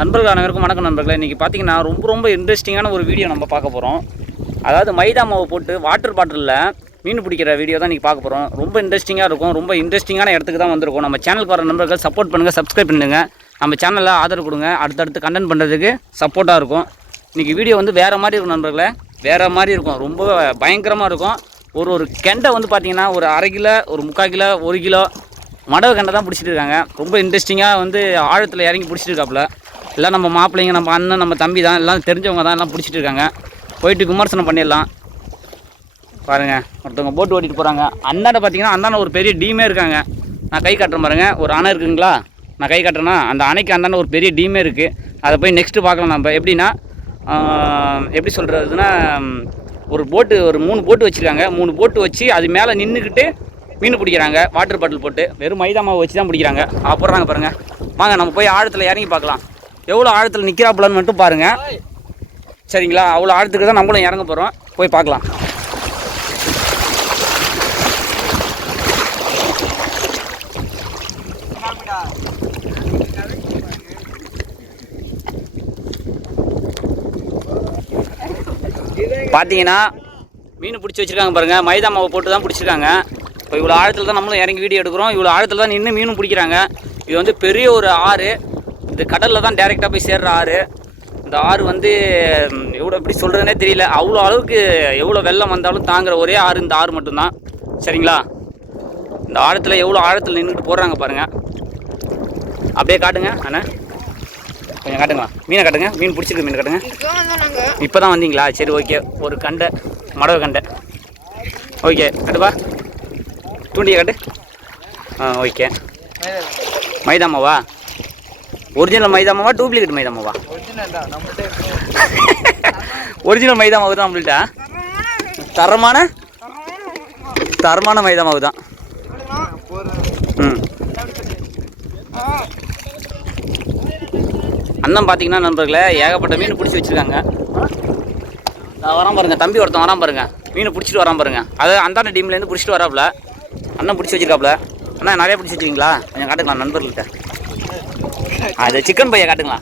நண்பர்கள் அனைவருக்கும் வணக்கம் நண்பர்களே. இன்றைக்கி பார்த்தீங்கன்னா ரொம்ப ரொம்ப இன்ட்ரெஸ்டிங்கான ஒரு வீடியோ நம்ம பார்க்க போகிறோம் அதாவது மைதா மாவு போட்டு வாட்டர் பாட்டிலில் மீன் பிடிக்கிற வீடியோ தான் இன்றைக்கி பார்க்க போகிறோம் ரொம்ப இன்ட்ரெஸ்டிங்காக இருக்கும். ரொம்ப இன்ட்ரெஸ்டிங்கான இடத்துக்கு தான் வந்திருக்கும். நம்ம சேனலுக்கு வர நண்பர்கள் சப்போர்ட் பண்ணுங்கள் சப்ஸ்கிரைப் பண்ணுங்கள் நம்ம சேனலில் ஆதரவு கொடுங்க. அடுத்தடுத்து கண்டென்ட் பண்ணுறதுக்கு சப்போர்ட்டாக இருக்கும். இன்றைக்கி வீடியோ வந்து வேறு மாதிரி இருக்கும் நண்பர்களே. வேறு மாதிரி இருக்கும். ரொம்ப பயங்கரமாக இருக்கும். ஒரு ஒரு கெண்டை வந்து பார்த்திங்கன்னா ஒரு அரை கிலோ ஒரு முக்கால் கிலோ ஒரு கிலோ மடவு கண்டை தான் பிடிச்சிட்டு இருக்காங்க. ரொம்ப இன்ட்ரெஸ்டிங்காக வந்து ஆழத்தில் இறங்கி பிடிச்சிட்டு இருக்காப்புல. எல்லாம் நம்ம மாப்பிள்ளைங்க நம்ம அண்ணன் நம்ம தம்பி தான் எல்லாம் தெரிஞ்சவங்க தான் எல்லாம் பிடிச்சிட்டு இருக்காங்க. போயிட்டு விமர்சனம் பண்ணிடலாம். பாருங்கள் ஒருத்தவங்க போட்டு ஓட்டிட்டு போகிறாங்க அண்ணாட்ட பார்த்தீங்கன்னா அந்தாண்ட ஒரு பெரிய டீமே இருக்காங்க. நான் கை காட்டுறேன் பாருங்க. ஒரு அணை இருக்குங்களா? நான் கை காட்டுறேன்னா அந்த அணைக்கு அந்தாண்ட ஒரு பெரிய டீமே இருக்குது அதை போய் நெக்ஸ்ட்டு பார்க்கலாம் நம்ம. எப்படின்னா எப்படி சொல்கிறதுனா ஒரு போட்டு ஒரு மூணு போட்டு வச்சுருக்காங்க. மூணு போட்டு வச்சு அது மேலே நின்றுக்கிட்டு மீன் பிடிக்கிறாங்க வாட்டர் பாட்டில் போட்டு வெறும் மைதா மாவு வச்சு தான் பிடிக்கிறாங்க போடுறாங்க பாருங்கள் வாங்க நம்ம போய் ஆழத்தில் இறங்கி பார்க்கலாம். எவ்வளோ ஆழத்தில் நிற்கிறாப்புலன்னு மட்டும் பாருங்கள் சரிங்களா? அவ்வளோ ஆழத்துக்கு தான் நம்மளும் இறங்க போகிறோம் போய் பார்க்கலாம். பார்த்தீங்கன்னா மீன் பிடிச்சி வச்சிருக்காங்க பாருங்கள் மைதா மாவை போட்டு தான் பிடிச்சிருக்காங்க. இப்போ இவ்வளோ ஆழத்தில் தான் நம்மளும் இறங்கி வீடியோ எடுக்கிறோம். இவ்வளோ ஆழத்தில் தான் நின்று மீனும் பிடிக்கிறாங்க. இது வந்து பெரிய ஒரு ஆறு. இந்த கடலில் தான் டேரெக்டாக போய் சேர்ற ஆறு. இந்த ஆறு வந்து எவ்வளோ எப்படி சொல்கிறதுனே தெரியல. அவ்வளோ அளவுக்கு எவ்வளோ வெள்ளம் வந்தாலும் தாங்குற ஒரே ஆறு இந்த ஆறு மட்டும்தான். சரிங்களா? இந்த ஆழத்தில் எவ்வளோ ஆழத்தில் நின்றுட்டு போடுறாங்க பாருங்கள் அப்படியே காட்டுங்க அண்ணா. கொஞ்சம் காட்டுங்களா மீனை காட்டுங்க. மீன் பிடிச்சிருக்கு மீன் காட்டுங்க. இப்போ தான் வந்தீங்களா? சரி ஓகே ஒரு கண்டை மடவை கண்டை. ஓகே கட்டுப்பா. தூண்டியை காட்டு. ஆ ஓகே. மைதா மாவா ஒரிஜினல் மைதா மாவா டூப்ளிகேட் மைதா மாவா ஒரிஜினல் மைதா மாவு தான் நம்மள்கிட்ட தரமான தரமான மைதா மாவு தான். ம். அண்ணன் பார்த்தீங்கன்னா நண்பர்களே ஏகப்பட்ட மீன் பிடிச்சி வச்சுருக்காங்க. வரான் பாருங்கள் தம்பி ஒருத்தன் வரான் பாருங்க. மீன் பிடிச்சிட்டு வரான் பாருங்கள் அதாவது அந்தாண்ட டீம்லேருந்து பிடிச்சிட்டு வராப்புல. அண்ணன் பிடிச்சி வச்சிருக்காப்புல அண்ணா நிறைய பிடிச்சி வச்சிருக்கீங்களா? கொஞ்சம் காட்டுங்களா நண்பர்கள்ட்ட. அது சிக்கன் பைய காட்டுங்களா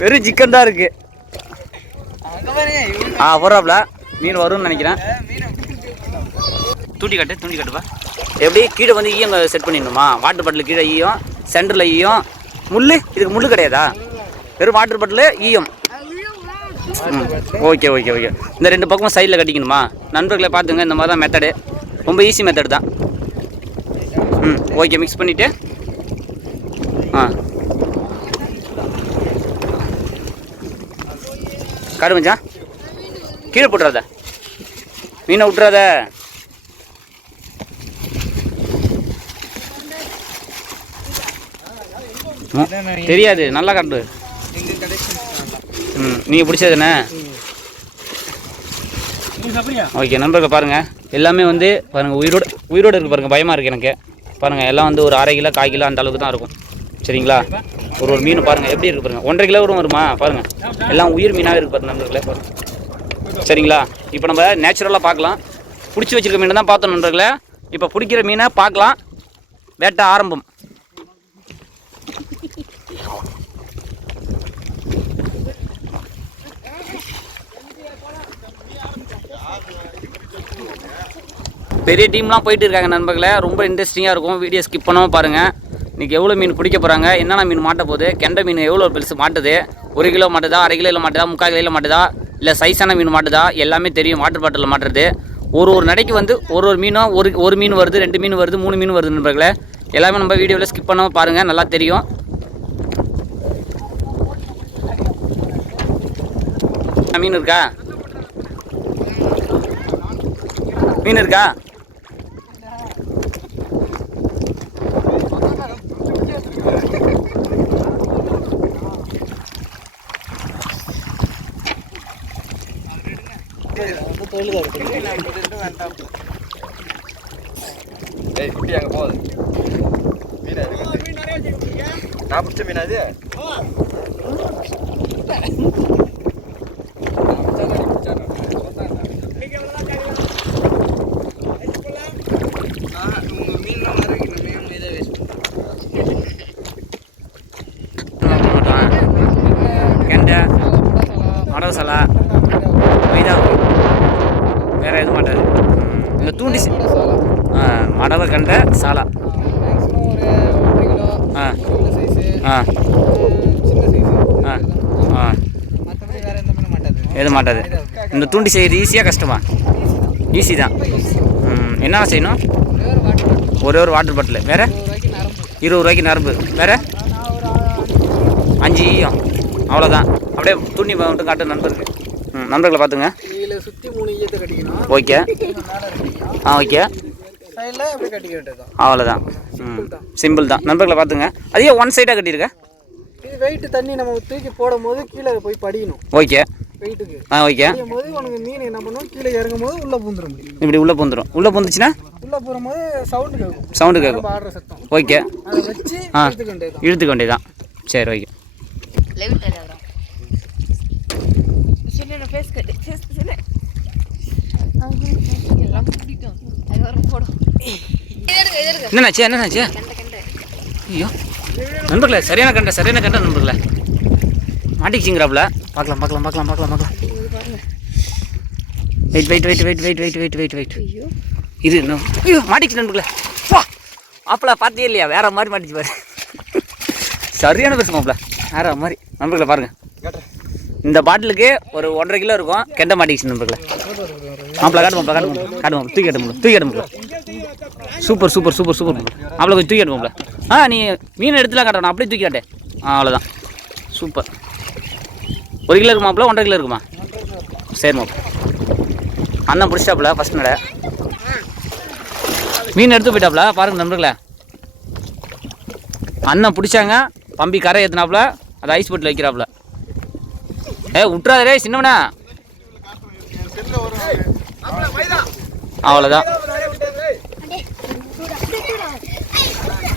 வெறும் சிக்கன் தான் இருக்கு. ஆ போறாப்புல மீன் வரும்னு நினைக்கிறேன். தூண்டி காட்டு தூண்டி காட்டுப்பா. எப்படி? கீழே வந்து ஈயம் செட் பண்ணிடணுமா? வாட்டர் பாட்டில் கீழே ஈயம் சென்டரில் ஈயம். முள் இதுக்கு முள் கிடையாதா? வெறும் வாட்டர் பாட்டில் ஈயம். ஓகே ஓகே ஓகே இந்த ரெண்டு பக்கமும் சைடில் கட்டிக்கணுமா நண்பர்களை பார்த்துங்க இந்த மாதிரி தான் மெத்தடு ரொம்ப ஈஸி மெத்தடு தான் ம் ஓகே மிக்ஸ் பண்ணிவிட்டு ஆ காடு கீழே போட்டுறாத மீனை விட்டுறாத தெரியாது நல்லா காட்டு ம் நீங்கள் பிடிச்சதுண்ணே ஓகே நண்பர்கள் பாருங்கள் எல்லாமே வந்து பாருங்கள் உயிரோடு உயிரோடு இருக்குது பாருங்கள் பயமாக இருக்குது எனக்கு. பாருங்கள் எல்லாம் வந்து ஒரு அரை கிலோ கால் கிலோ அந்த அளவுக்கு தான் இருக்கும். சரிங்களா? ஒரு ஒரு மீன் பாருங்கள் எப்படி இருக்குது பாருங்கள் ஒன்றரை கிலோ வரும் வருமா? பாருங்கள் எல்லாம் உயிர் மீனாகவே இருக்குது பாருங்க நண்பர்களே. பாருங்கள் சரிங்களா? இப்போ நம்ம நேச்சுரலாக பார்க்கலாம். பிடிச்சி வச்சிருக்க மீனை தான் பார்த்தோம் நண்பர்களே. இப்போ பிடிக்கிற மீனை பார்க்கலாம். வேட்டை ஆரம்பம். பெரிய டீம்லாம் போயிட்டு இருக்காங்க நண்பர்களே. ரொம்ப இன்ட்ரெஸ்டிங்காக இருக்கும். வீடியோ ஸ்கிப் பண்ணாமல் பாருங்கள் இன்றைக்கி எவ்வளோ மீன் பிடிக்க போகிறாங்க என்னென்ன மீன் மாட்ட போகுது? கெண்டை மீன் எவ்வளோ பெருசு மாட்டுது? ஒரு கிலோ மாட்டுதா? அரை கிலோவில் மாட்டுதா? முக்கால் கிலோவில் மாட்டுதா? இல்லை சைஸான மீன் மாட்டுதா? எல்லாமே தெரியும். வாட்டர் பாட்டிலில் மாட்டுறது. ஒரு ஒரு நடைக்கு வந்து ஒரு ஒரு மீனும் ஒரு ஒரு மீன் வருது ரெண்டு மீன் வருது மூணு மீன் வருது நண்பர்களே. எல்லாமே நம்ம வீடியோவில் ஸ்கிப் பண்ணாமல் பாருங்கள் நல்லா தெரியும். மீன் இருக்கா? மீன் இருக்கா? ஏய் குட்டி அங்க போகுது. மீன் நான் பிடிச்ச மீன் அது மீன் மசாலா மைதா வேறு எதுவும் மாட்டாது ம். இந்த தூண்டி சி- ஆ மடலை கண்ட சாலா மேக்ஸிமம் ஒரு ஒன்றரை கிலோ ஆ கிலோ சைஸு ஆ சின்ன சைஸு ஆ ஆ மற்றபடி வேறு எந்த பண்ண மாட்டாது. இந்த தூண்டி செய்கிறது ஈஸியாக கஷ்டமா? ஈஸி தான். என்ன செய்யணும்? ஒரே ஒரு வாட்டர் பாட்டில் வேறு? இருபது ரூபாய்க்கு நரம்பு. வேறு? அஞ்சு ஈயம். அவ்வளோதான் அப்படியே துணி மட்டும் காட்டு நண்பருக்கு ம் நண்பர்களை பார்த்துங்க. இதில் சுற்றி மூணு ஈயத்தை கட்டிக்கணும். ஓகே. ஆ ஓகே. அவ்வளோதான் ம் சிம்பிள் தான். நண்பர்களை பார்த்துங்க. அதையே ஒன் சைடாக கட்டியிருக்க? இது வெயிட் தண்ணி நம்ம தூக்கி போடும்போது கீழே போய் படியணும். ஓகே வெயிட்டுக்கு ஆ ஓகே படியும் போது உனக்கு மீன் என்ன பண்ணும்? கீழே இறங்கும் போது உள்ள பூந்துரும். இப்படி உள்ள பூந்துரும். உள்ள பூந்துச்சுன்னா? உள்ள போகும்போது சவுண்டு கேட்கும் சவுண்டு கேட்கும் ஆடுற ஓகே அதை வச்சு ஆ. இழுத்து கொண்டே தான் சரி ஓகே என்னாச்சு என்னாச்சு ஐயோ. நண்பர்களே சரியான கண்ட சரியான கண்ட நண்பர்களே. மாட்டிக்கிச்சிங்கிறாப்புல பார்க்கலாம் பார்க்கலாம் பார்க்கலாம் பார்க்கலாம் பார்க்கலாம். Wait wait wait wait wait wait wait wait wait இது இன்னும் ஐயோ மாட்டிச்சு நண்பர்களே. வா! மாப்பிள பார்த்தே இல்லையா? வேற மாதிரி மாட்டிச்சு பாரு. சரியான பெருசு மாப்பிள வேற மாதிரி. நண்பர்களே பாருங்க. இந்த பாட்டிலுக்கு ஒரு ஒன்றரை கிலோ இருக்கும். கெண்ட மாட்டிக்கிச்சு நண்பர்களே. மாப்பிள காட்டு மாப்பிள காட்டு மாப்பிள காட்டு மாப்பிள தூக்கி காட்டு மாப்பிள தூக்கி காட்டு மாப்பிள சூப்பர் சூப்பர் சூப்பர் சூப்பர். அவ்வளோ கொஞ்சம் தூக்கி எடுப்போம்ல ஆ நீ மீன் எடுத்துலாம் காட்டணும். அப்படியே தூக்கி காட்டேன் ஆ அவ்வளோதான் சூப்பர். ஒரு கிலோ இருக்குமாப்பில் ஒன்றரை கிலோ இருக்குமா? சரி மாப்பிள அண்ணன் பிடிச்சிட்டாப்புல ஃபஸ்ட் நட மீன் எடுத்து போயிட்டாப்புல பாருங்க நண்பர்களே. அண்ணன் பிடிச்சாங்க. பம்பி கரை ஏற்றினாப்புல அதை ஐஸ் போட்டில் வைக்கிறாப்புல. ஏ விட்றாதே சின்னவனா. அவ்வளோதான்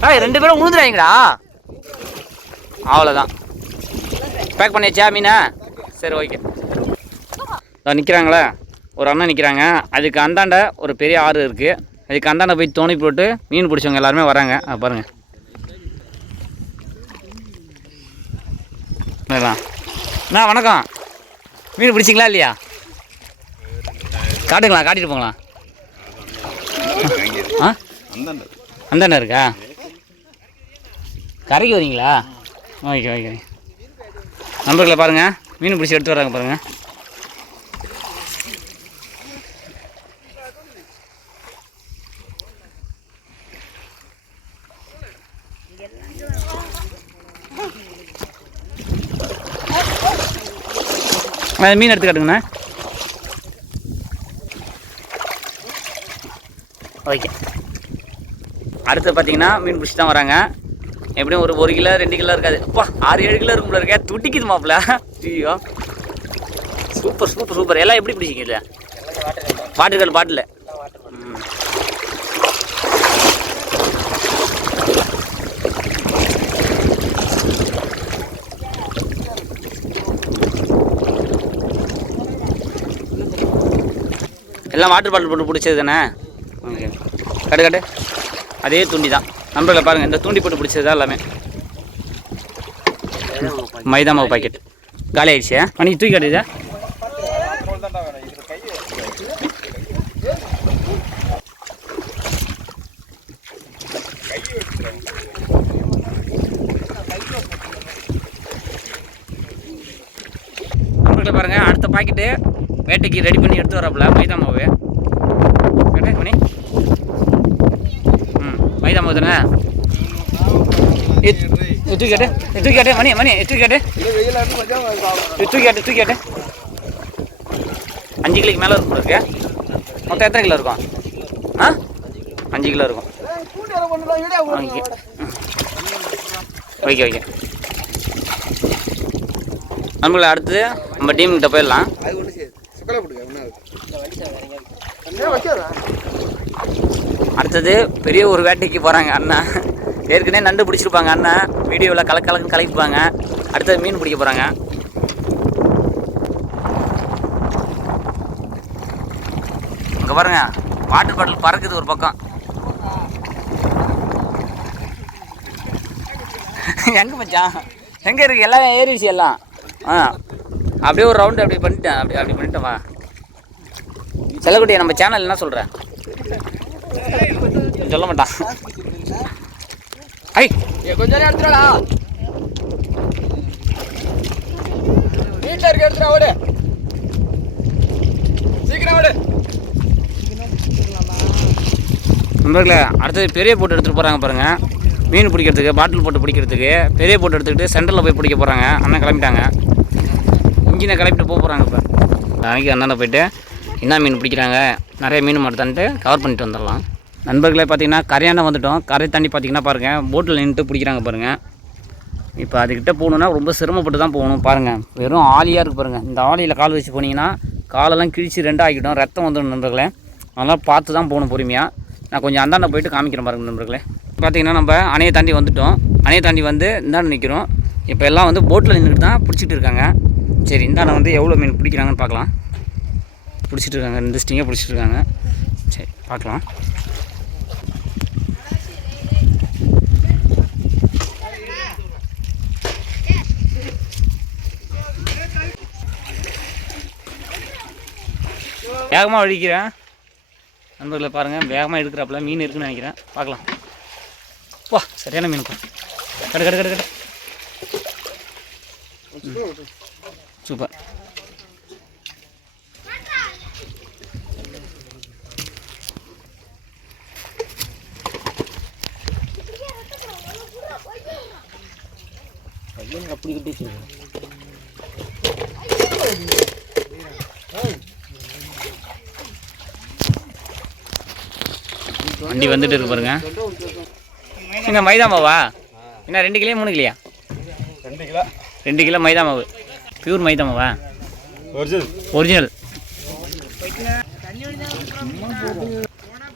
ஏய் ரெண்டு பேரும் உழுந்துடாங்கடா அவ்வளோதான் பேக் பண்ணியாச்சா மீனா? சரி ஓகே நிற்கிறாங்களே ஒரு அண்ணன் நிற்கிறாங்க அதுக்கு அந்தாண்ட ஒரு பெரிய ஆறு இருக்குது அதுக்கு அந்தாண்ட போய் தோணி போட்டு மீன் பிடிச்சவங்க எல்லாருமே வராங்க. பாருங்கள் அண்ணா வணக்கம். மீன் பிடிச்சிங்களா இல்லையா? காட்டுங்களா காட்டிட்டு போங்களா? ஆ? அந்தாண்ட இருக்கா? கரைக்கு வரீங்களா? Okay okay. நண்பர்களை பாருங்கள் மீன் பிடிச்சி எடுத்து வராங்க பாருங்கள் மீன் எடுத்து காட்டுங்கண்ணா. ஓகே. அடுத்து பார்த்தீங்கன்னா மீன் பிடிச்சி தான் வராங்க. எப்படியும் ஒரு ஒரு கிலோ ரெண்டு கிலோ இருக்காது. அப்பா ஆறு ஏழு கிலோ இருக்கும் இருக்கா. துடிக்குது மாப்பிள்ள. ஐயோ. Super super super. எல்லாம் எப்படி பிடிச்சிங்க இதில்? வாட்டர் கல் பாட்டில். எல்லாம் வாட்டர் பாட்டில் போட்டு பிடிச்சது தானே? ஓகே கட்டு கட்டு. அதே தூண்டி தான். நண்பர்களை பாருங்கள் இந்த தூண்டி போட்டு பிடிச்சது தான் எல்லாமே. மைதா மாவு பாக்கெட் காலி ஆயிடுச்சு மணி தூக்கி காட்டுதா நண்பர்களை பாருங்க அடுத்த பாக்கெட்டு வேட்டைக்கு ரெடி பண்ணி எடுத்து வரப்பல மைதா மாவு கேட்டே மணி ம் மைதா மாவு தானே தூக்கி கேட்டு தூக்கி கேட்டு மணி மணி தூக்கி கேட்டு. தூக்கி கேட்டு தூக்கி கேட்டு. அஞ்சு கிலோக்கு மேலே இருக்கும் இருக்கு. மொத்தம் எத்தனை கிலோ இருக்கும்? ஆ? அஞ்சு கிலோ இருக்கும். Okay okay okay. நம்மள அடுத்து நம்ம டீம்கிட்ட போயிடலாம் அது ஒன்று சரி சுக்கலை கொடுங்க ஒன்றாவது வைக்காதா அடுத்தது பெரிய ஒரு வேட்டைக்கு போகிறாங்க அண்ணன் ஏற்கனவே நண்டு பிடிச்சிருப்பாங்க அண்ணன் வீடியோவில் கலக்கு கலக்கு கலக்கிப்பாங்க. அடுத்தது மீன் பிடிக்க போகிறாங்க இங்கே பாருங்க வாட்டர் பாட்டில் பறக்குது ஒரு பக்கம். எங்கே மச்சான்? எங்கே இருக்கு? எல்லாம் ஏறிடுச்சு எல்லாம். ஆ. அப்படியே ஒரு ரவுண்டு அப்படி பண்ணிட்டேன். அப்படி அப்படி பண்ணிட்டேன் வா. செல்லக்குட்டியை நம்ம சேனல் என்ன சொல்கிறேன் சொல்ல மாட்டான் ஐ. கொஞ்ச நேரம் எடுத்துடா வீட்டில் இருக்க எடுத்துடா ஓடு. சீக்கிரம் ஓடு. நண்பர்களே அடுத்தது பெரிய போட்டு எடுத்துகிட்டு போகிறாங்க பாருங்கள் மீன் பிடிக்கிறதுக்கு பாட்டில் போட்டு பிடிக்கிறதுக்கு பெரிய போட்டு எடுத்துக்கிட்டு சென்டரில் போய் பிடிக்க போகிறாங்க அண்ணன் கிளம்பிட்டாங்க. இன்ஜினை கிளப்பிட்டு போக போகிறாங்க இப்போ. நாளைக்கு அண்ணனை போயிட்டு என்ன மீன் பிடிக்கிறாங்க நிறைய மீன் மட்டும் தந்துட்டு கவர் பண்ணிட்டு வந்துடலாம். நண்பர்களே பார்த்தீங்கன்னா கரையாண்ட வந்துட்டோம். கரை தாண்டி பார்த்தீங்கன்னா பாருங்கள் போட்டில் நின்றுட்டு பிடிக்கிறாங்க பாருங்கள் இப்போ அதுக்கிட்ட போகணுன்னா ரொம்ப சிரமப்பட்டு தான் போகணும் பாருங்கள் வெறும் ஆலியாக இருக்குது பாருங்கள் இந்த ஆலியில் கால் வச்சு போனீங்கன்னா காலெல்லாம் கிழிச்சு ரெண்டாக ஆக்கிட்டோம் ரத்தம் வந்துடும் நண்பர்களே. அதெல்லாம் பார்த்து தான் போகணும் பொறுமையாக நான் கொஞ்சம் அந்தாண்ட போயிட்டு காமிக்கிறேன் பாருங்கள் நண்பர்களே. பார்த்தீங்கன்னா நம்ம அணையை தாண்டி வந்துட்டோம். அணையை தாண்டி வந்து இந்தாண்ட நிற்கிறோம் இப்போ எல்லாம் வந்து போட்டில் நின்றுட்டு தான் பிடிச்சிட்டு இருக்காங்க. சரி இந்தாண்ட வந்து எவ்வளோ மீன் பிடிக்கிறாங்கன்னு பார்க்கலாம். பிடிச்சிட்டு இருக்காங்க. இன்ட்ரெஸ்டிங்காக பிடிச்சிட்டு இருக்காங்க. சரி பார்க்கலாம். வேகமாக அழிக்கிறேன் நண்பர்களை பாருங்கள் வேகமாக எடுக்கிறாப்புல மீன் இருக்குன்னு நினைக்கிறேன். பார்க்கலாம். வா சரியான மீன் கடு. கடு கடு கடு சூப்பர். அப்படி கட்டி வச்சிருக்கேன் வண்டி வந்துட்டு இருக்கு பாருங்க. என்ன மைதா மாவா? என்ன ரெண்டு கிலோ மூணு கிலோயா? ரெண்டு கிலோ. ரெண்டு கிலோ மைதா மாவு. பியூர் மைதா மாவா? Original original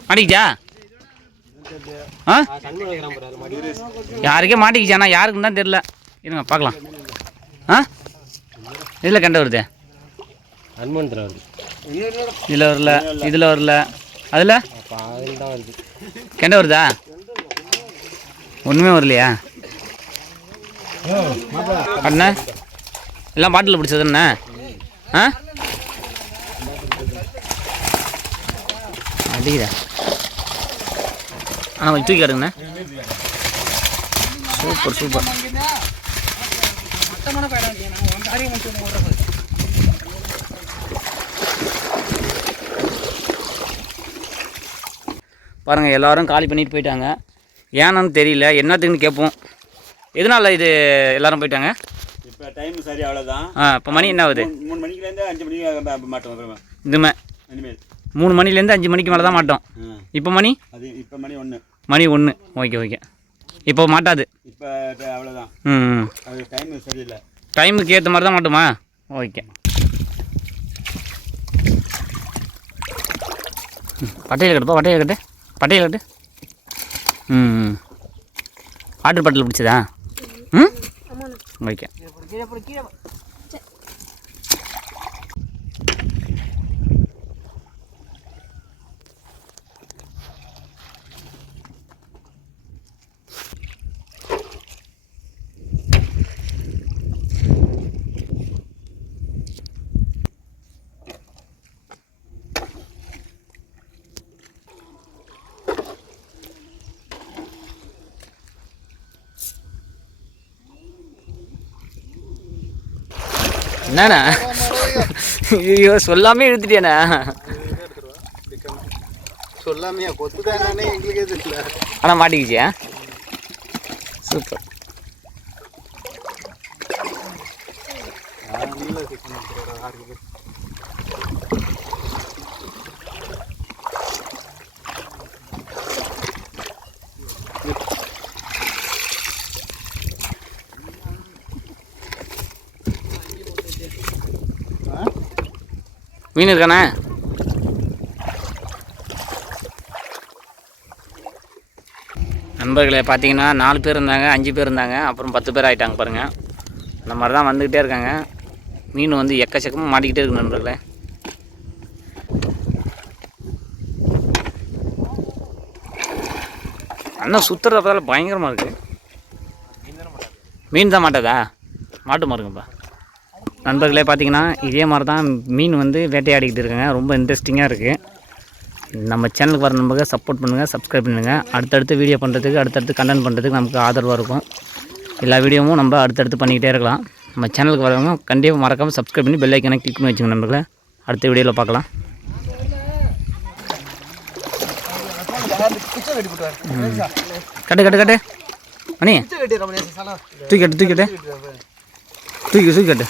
மாட்டிக்கிச்சா? ஆ? யாருக்கே மாட்டிக்கிச்சாண்ணா யாருக்குன்னு தான் தெரில இருங்க பார்க்கலாம். ஆ? இதில் கெண்டை வருது? ஹனுமந்திரம் வருது இதில் வரல இதில் வரல. அதில்? அதில் தான் வருது. கெண்டை வருதா? ஒன்றுமே வரலையா? அண்ணா எல்லாம் பாட்டில் பிடிச்சது என்ன ஆ? அடிக்குதா ஆ கொஞ்சம் தூக்கி காட்டுங்கண்ணா. சூப்பர் சூப்பர் மொத்தமான பையனா நான் உன் காரியம் மட்டும் ஒன்று ஓடுற பாரு. பாருங்கள் எல்லாரும் காலி பண்ணிட்டு போயிட்டாங்க. ஏன்னு தெரியல. என்னத்துக்குன்னு கேட்போம். எதனால இது எல்லாரும் போயிட்டாங்க? இப்போ டைம் சரி அவ்வளோதான் ஆ இப்போ மணி என்ன ஆகுது? மூணு- மூணு மணிக்குலேருந்து அஞ்சு மணிக்கு மாட்டோம் இதுமே மூணு மணிலேருந்து அஞ்சு மணிக்கு மேலே தான் மாட்டோம். இப்போ மணி? அது இப்போ மணி ஒன்று மணி ஒன்று ஓகே ஓகே. இப்போ மாட்டாது. இப்போ அவ்வளோதான் ம். அது டைம் சரியில்லை. டைமுக்கு ஏற்ற மாதிரி தான் மாட்டுமா? ஓகே. ம், பட்டையில் கட்டுப்பா பட்டையில் கட்டு. பட்டையில் கட்டு ம் வாட்டர் பாட்டில் பிடிச்சதா? ம்? ஓகே என்னண்ணா? ஐயோ சொல்லாமே இழுத்துட்டியாண்ணா. சொல்லாமையா? கொத்துதானே எங்களுக்கே தெரியல. ஆனால் மாட்டிக்கிச்சியா? சூப்பர். மீன் இருக்காண்ணா நண்பர்களே பார்த்தீங்கன்னா நாலு பேர் இருந்தாங்க அஞ்சு பேர் இருந்தாங்க அப்புறம் பத்து பேர் ஆகிட்டாங்க பாருங்கள் இந்த மாதிரி தான் வந்துக்கிட்டே இருக்காங்க. மீன் வந்து எக்கச்சக்கமாக மாட்டிக்கிட்டே இருக்கு நண்பர்களே. அண்ணா சுற்றுறதால பயங்கரமாக இருக்குது மீன் தான் மாட்டாதா? மாட்டு மாருங்கப்பா நண்பர்களே பார்த்தீங்கன்னா இதே மாதிரி தான் மீன் வந்து வேட்டையாடிக்கிட்டு இருக்காங்க. ரொம்ப இன்ட்ரெஸ்டிங்காக இருக்குது நம்ம சேனலுக்கு வர நம்பருக்கு சப்போர்ட் பண்ணுங்கள் சப்ஸ்கிரைப் பண்ணுங்கள் அடுத்தடுத்து வீடியோ பண்ணுறதுக்கு அடுத்தடுத்து கண்டென்ட் பண்ணுறதுக்கு நமக்கு ஆதரவாக இருக்கும். எல்லா வீடியோவும் நம்ம அடுத்தடுத்து பண்ணிக்கிட்டே இருக்கலாம். நம்ம சேனலுக்கு வரவங்க கண்டிப்பாக மறக்காமல் சப்ஸ்கிரைப் பண்ணி பெல் ஐக்கனை கிளிக் பண்ணி வச்சுங்க நண்பர்களே. அடுத்த வீடியோவில் பார்க்கலாம். கட்டு கட்டு கட்டு. மணி. தூக்கிட்டு தூக்கிட்டு ரமணி தூக்கி கட்டு.